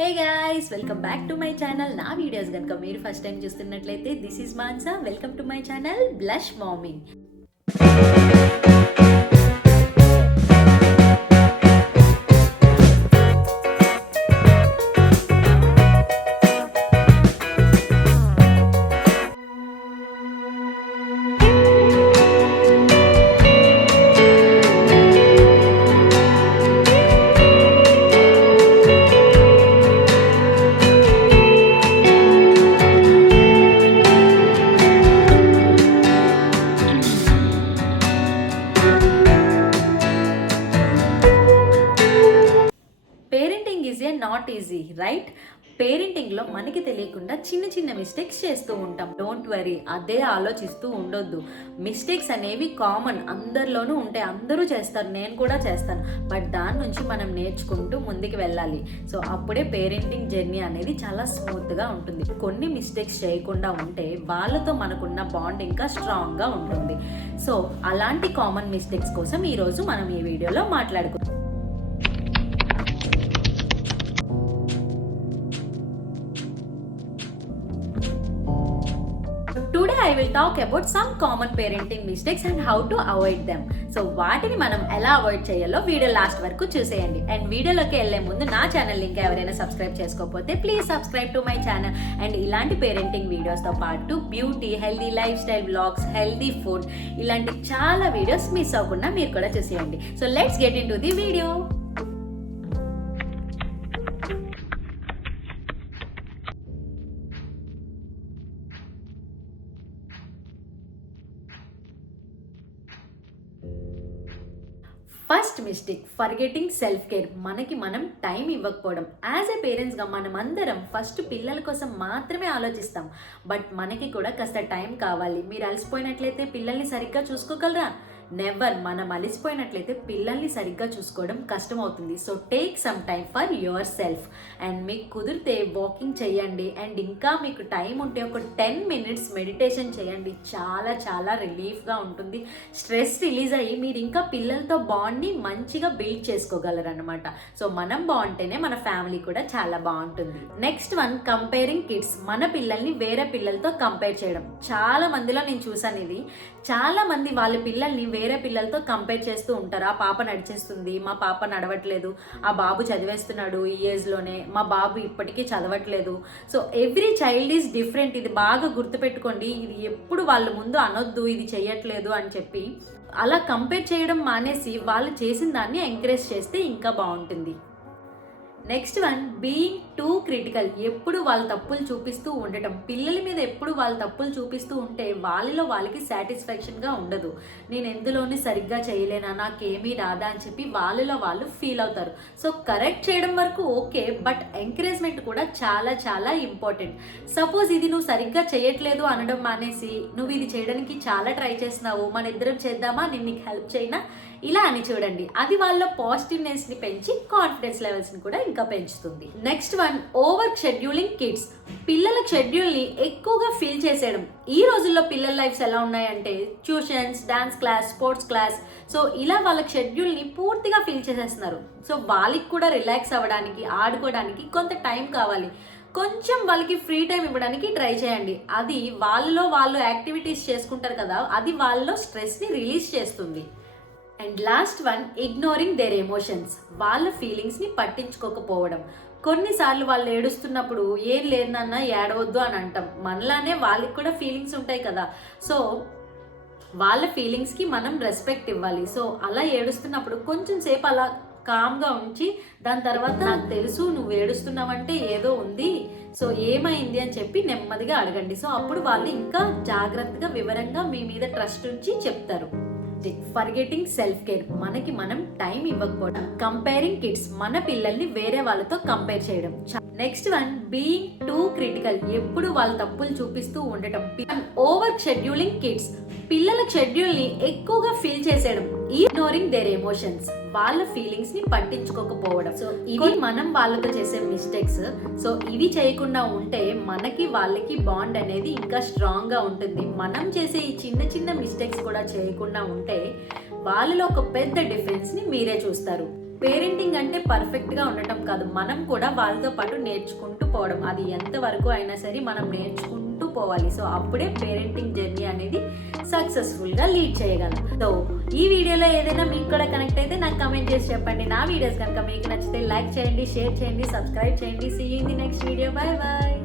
Hey guys, welcome back to my channel. నా videos కనుక మీరు ఫస్ట్ టైం చూస్తున్నట్లయితే this is Mansa. Welcome to my channel blush mommy. Parenting is a not easy, right? పేరెంటింగ్లో మనకి తెలియకుండా చిన్న చిన్న మిస్టేక్స్ చేస్తూ ఉంటాం. డోంట్ వరీ, అదే ఆలోచిస్తూ ఉండొద్దు. మిస్టేక్స్ అనేవి కామన్, అందరిలోనూ ఉంటాయి, అందరూ చేస్తారు, నేను కూడా చేస్తాను. బట్ దాని నుంచి మనం నేర్చుకుంటూ ముందుకు వెళ్ళాలి. సో అప్పుడే పేరెంటింగ్ జర్నీ అనేది చాలా స్మూత్గా ఉంటుంది. కొన్ని మిస్టేక్స్ చేయకుండా ఉంటే వాళ్ళతో మనకున్న బాండ్ ఇంకా స్ట్రాంగ్గా ఉంటుంది. సో అలాంటి కామన్ మిస్టేక్స్ కోసం ఈరోజు మనం ఈ వీడియోలో మాట్లాడుకుందాం. Today I will talk about some common parenting mistakes and how to avoid them. So వాటిని మనం ఎలా అవాయిడ్ చేయాలో వీడియో లాస్ట్ వరకు చూసేయండి. అండ్ వీడియోలోకి వెళ్ళే ముందు నా ఛానల్ ఇంకా ఎవరైనా సబ్స్క్రైబ్ చేసుకోకపోతే please subscribe to my channel. And ఇలాంటి పేరెంటింగ్ వీడియోస్తో పాటు beauty, healthy life style vlogs, healthy food, ఇలాంటి చాలా వీడియోస్ మిస్ అవ్వకుండా మీరు కూడా చూసేయండి. So let's get in to the video. First mistake, forgetting self care. మనకి మనం టైం ఇవ్వకపోవడం. యాజ్ ఎ పేరెంట్స్గా మనం అందరం ఫస్ట్ పిల్లల కోసం మాత్రమే ఆలోచిస్తాం. బట్ మనకి కూడా కాస్త టైం కావాలి. మీరు అలసిపోయినట్లయితే పిల్లల్ని సరిగ్గా చూసుకోగలరా? నెవర్. మనం అలసిపోయినట్లయితే పిల్లల్ని సరిగ్గా చూసుకోవడం కష్టం అవుతుంది. So take some time for your self. And మీకు కుదిరితే వాకింగ్ చేయండి. అండ్ ఇంకా మీకు టైం ఉంటే ఒక 10 minutes మెడిటేషన్ చేయండి. చాలా చాలా రిలీఫ్గా ఉంటుంది. స్ట్రెస్ రిలీజ్ అయ్యి మీరు ఇంకా పిల్లలతో బాండ్ని మంచిగా బిల్డ్ చేసుకోగలరు అనమాట. సో మనం బాగుంటేనే మన ఫ్యామిలీ కూడా చాలా బాగుంటుంది. Next one, comparing kids. మన పిల్లల్ని వేరే పిల్లలతో కంపేర్ చేయడం. చాలా మందిలో నేను చూసాను ఇది. చాలా మంది వాళ్ళ పిల్లల్ని వేరే పిల్లలతో కంపేర్ చేస్తూ ఉంటారు. ఆ పాప నడిచేస్తుంది, మా పాప నడవట్లేదు. ఆ బాబు చదివేస్తున్నాడు ఈ ఏజ్లోనే, మా బాబు ఇప్పటికీ చదవట్లేదు. So every child is different. ఇది బాగా గుర్తుపెట్టుకోండి. ఇది ఎప్పుడు వాళ్ళ ముందు అనొద్దు ఇది చెయ్యట్లేదు అని చెప్పి. అలా కంపేర్ చేయడం మానేసి వాళ్ళు చేసిన దాన్ని ఎంకరేజ్ చేస్తే ఇంకా బాగుంటుంది. Next one, being too critical. ఎప్పుడు వాళ్ళ తప్పులు చూపిస్తూ ఉండటం. పిల్లల మీద ఎప్పుడు వాళ్ళ తప్పులు చూపిస్తూ ఉంటే వాళ్ళకి సాటిస్ఫాక్షన్గా ఉండదు. నేను ఎందులోని సరిగ్గా చేయలేనా, నాకేమీ రాదా అని చెప్పి వాళ్ళు ఫీల్ అవుతారు. సో కరెక్ట్ చేయడం వరకు ఓకే, బట్ ఎంకరేజ్మెంట్ కూడా చాలా చాలా ఇంపార్టెంట్. సపోజ్ ఇది నువ్వు సరిగ్గా చేయట్లేదు అనడం మానేసి, నువ్వు ఇది చేయడానికి చాలా ట్రై చేస్తున్నావు, మన ఇద్దరం చేద్దామా, నేను నీకు హెల్ప్ చేయనా, ఇలా అని చూడండి. అది వాళ్ళ పాజిటివ్నెస్ని పెంచి కాన్ఫిడెన్స్ లెవెల్స్ని కూడా ఇంకా పెంచుతుంది. Next one, over scheduling kids. పిల్లల షెడ్యూల్ని ఎక్కువగా ఫిల్ చేసేయడం. ఈ రోజుల్లో పిల్లల లైఫ్స్ ఎలా ఉన్నాయంటే tuitions, dance class, sports class, so ఇలా వాళ్ళకి షెడ్యూల్ని పూర్తిగా ఫిల్ చేసేస్తున్నారు. సో వాళ్ళకి కూడా రిలాక్స్ అవ్వడానికి, ఆడుకోవడానికి కొంత టైం కావాలి. కొంచెం వాళ్ళకి ఫ్రీ టైం ఇవ్వడానికి ట్రై చేయండి. అది వాళ్ళు యాక్టివిటీస్ చేసుకుంటారు కదా, అది వాళ్ళలో స్ట్రెస్ని రిలీజ్ చేస్తుంది. And last one, ignoring there emotions. వాళ్ళ ఫీలింగ్స్ని పట్టించుకోకపోవడం. కొన్నిసార్లు వాళ్ళు ఏడుస్తున్నప్పుడు ఏం లేదన్నా ఏడవద్దు అని అంటాం. మనలానే వాళ్ళకి కూడా ఫీలింగ్స్ ఉంటాయి కదా. సో వాళ్ళ ఫీలింగ్స్కి మనం రెస్పెక్ట్ ఇవ్వాలి. సో అలా ఏడుస్తున్నప్పుడు కొంచెం సేపు అలా కామ్గా ఉంచి, దాని తర్వాత నాకు తెలుసు నువ్వు ఏడుస్తున్నావంటే ఏదో ఉంది, సో ఏమైంది అని చెప్పి నెమ్మదిగా అడగండి. సో అప్పుడు వాళ్ళు ఇంకా జాగ్రత్తగా వివరంగా మీ మీద ట్రస్ట్ ఉంచి చెప్తారు. Forgetting self care. మనకి మనం టైం ఇవ్వకపోవడం. Comparing kids. మన పిల్లల్ని వేరే వాళ్ళతో కంపేర్ చేయడం. Next one, being too critical. ఎప్పుడు వాళ్ళ తప్పులు చూపిస్తూ ఉండటం. Over scheduling kids. పిల్లల షెడ్యూల్ని ఎక్కువగా ఫిల్ చేసేయడం. Ignoring there emotions. వాళ్ళ ఫీలింగ్స్ ని పట్టించుకోకపోవడం. సో ఇవి మనం వాళ్ళతో చేసే మిస్టేక్స్. సో ఇవి చేయకుండా ఉంటే మనకి వాళ్ళకి బాండ్ అనేది ఇంకా స్ట్రాంగ్ గా ఉంటుంది. మనం చేసే ఈ చిన్న చిన్న మిస్టేక్స్ కూడా చేయకుండా ఉంటే వాళ్ళలో ఒక పెద్ద డిఫరెన్స్ ని మీరే చూస్తారు. పేరెంటింగ్ అంటే పర్ఫెక్ట్గా ఉండటం కాదు, మనం కూడా వాళ్ళతో పాటు నేర్చుకుంటూ పోవడం. అది ఎంతవరకు అయినా సరే మనం నేర్చుకుంటూ పోవాలి. సో అప్పుడే పేరెంటింగ్ జర్నీ అనేది సక్సెస్ఫుల్గా లీడ్ చేయగలం. సో ఈ వీడియోలో ఏదైనా మీకు కూడా కనెక్ట్ అయితే నాకు కమెంట్ చేసి చెప్పండి. నా వీడియోస్ కనుక మీకు నచ్చితే లైక్ చేయండి, షేర్ చేయండి, సబ్స్క్రైబ్ చేయండి. See you in the next video. Bye bye.